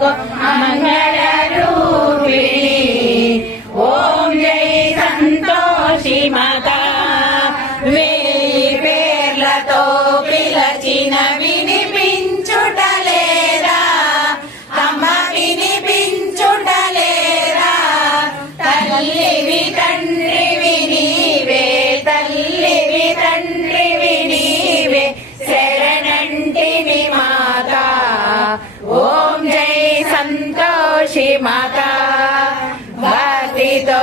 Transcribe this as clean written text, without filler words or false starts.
మంగళ రూపిణి ఓం జై సంతోషి మాత వేయి పేర్లతో పిలచిన వినిపించుటలేరా అమ్మ వినిపించుటలేరా తల్లివి తండ్రివి నీవే తల్లివి తండ్రివి నీవే శరణంటిని మాత ఓం జై సంతోషి మాత భక్తితో